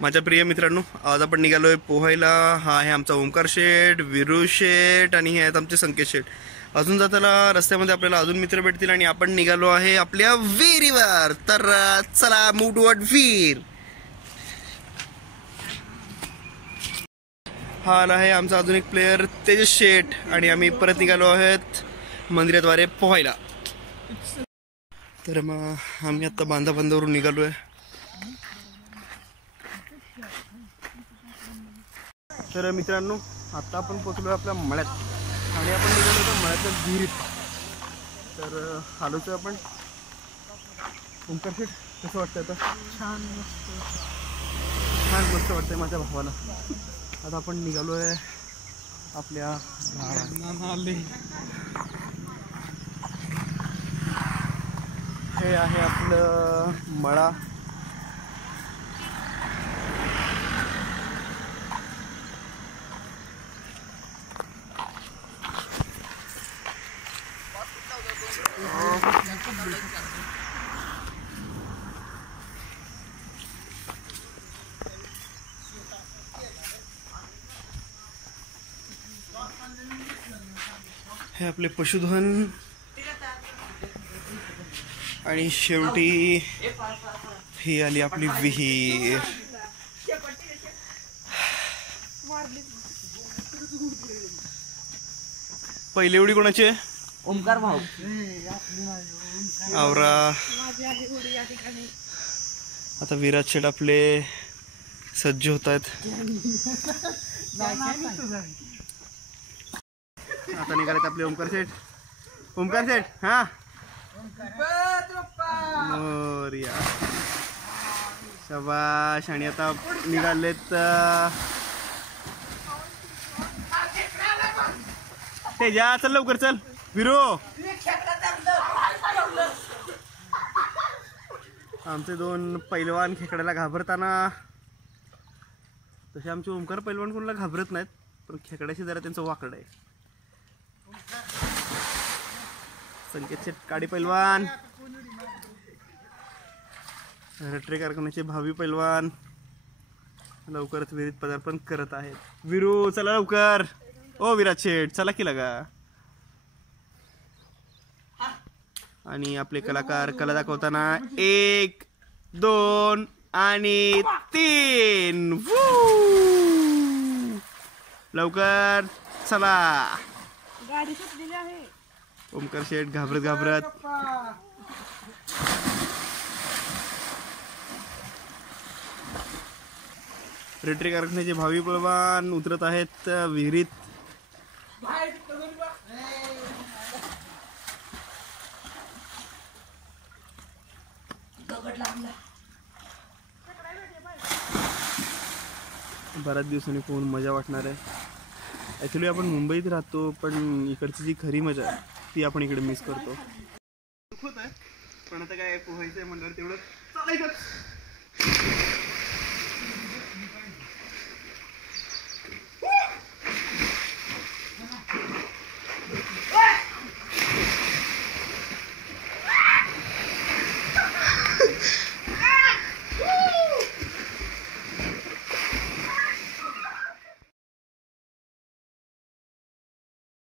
माझ्या प्रिय मित्रांनो, आज आपण निघालोय पोहायला. हा आहे आमचा ओमकार शेठ, विरू शेठ आणि हे आहेत आमचे संकेत शेठ. अजून जाताना रस्त्यामध्ये आपल्याला अजून मित्र भेटतील आणि आपण निघालो आहे आपल्या विहिरीवर. तर चला मूव टुवर्ड विहीर. हा आला आहे आमचा अजून एक प्लेयर तेजस शेठ आणि आम्ही परत निघालो आहेत मंदिराद्वारे पोहायला. तर मग आम्ही आता बांधावरून निघालो आहे. तर मित्रांनो, आता आपण पोचलो आपल्या मळ्यात आणि आपण निघालो होतो मळ्याच्या विहिरीत. तर आलोच आपण. ओमकार शेठ, कसं वाटतं आता? छान मस्त वाटतंय माझ्या भावाला. आता आपण निघालो आहे आपल्या हे आहे आपलं मळा. हे आपले पशुधन आणि शेवटी ही आली आपली विहीर. पहिली उडी कोणाची आहे? ओमकार भाऊ. आवरा. आता विराज शेठ आपले सज्ज होत आहेत. आता निघालेत आपले ओमकार शेठ. ओमकार शेठ, हा मोरया, शाबाश. आणि आता निघालेत तेजा. चल लवकर चल विरो. आमचे दोन पैलवान खेकड्याला घाबरताना. तसे आमचे ओमकार पैलवान कोणाला घाबरत नाहीत, पण खेकड्याशी जरा त्यांचं वाकड आहे. संकेत शेठ काडी पैलवान, रट्टे कारखान्याचे भावी पैलवान लवकरच विहिरीत पदार्पण करत आहेत. विरू, चला लवकर. ओ विराज शेठ, चला की लगा. आणि आपले कलाकार कला दाखवताना 1 2 आणि 3. लवकर चला. गाडी सुटलेली आहे. ओमकार शेठ घाबरत घाबरत. रट्टे कारखान्याचे भावी पैलवान उतरत आहेत विहिरीत. बऱ्याच दिवसांनी पोहून मजा वाटणार आहे. ॲक्च्युली आपण मुंबईत राहतो, पण इकडची जी खरी मजा आहे ती आपण इकडे मिस करतो. पण आता काय पोहायचं म्हणल्यावर तेवढं चालायचं.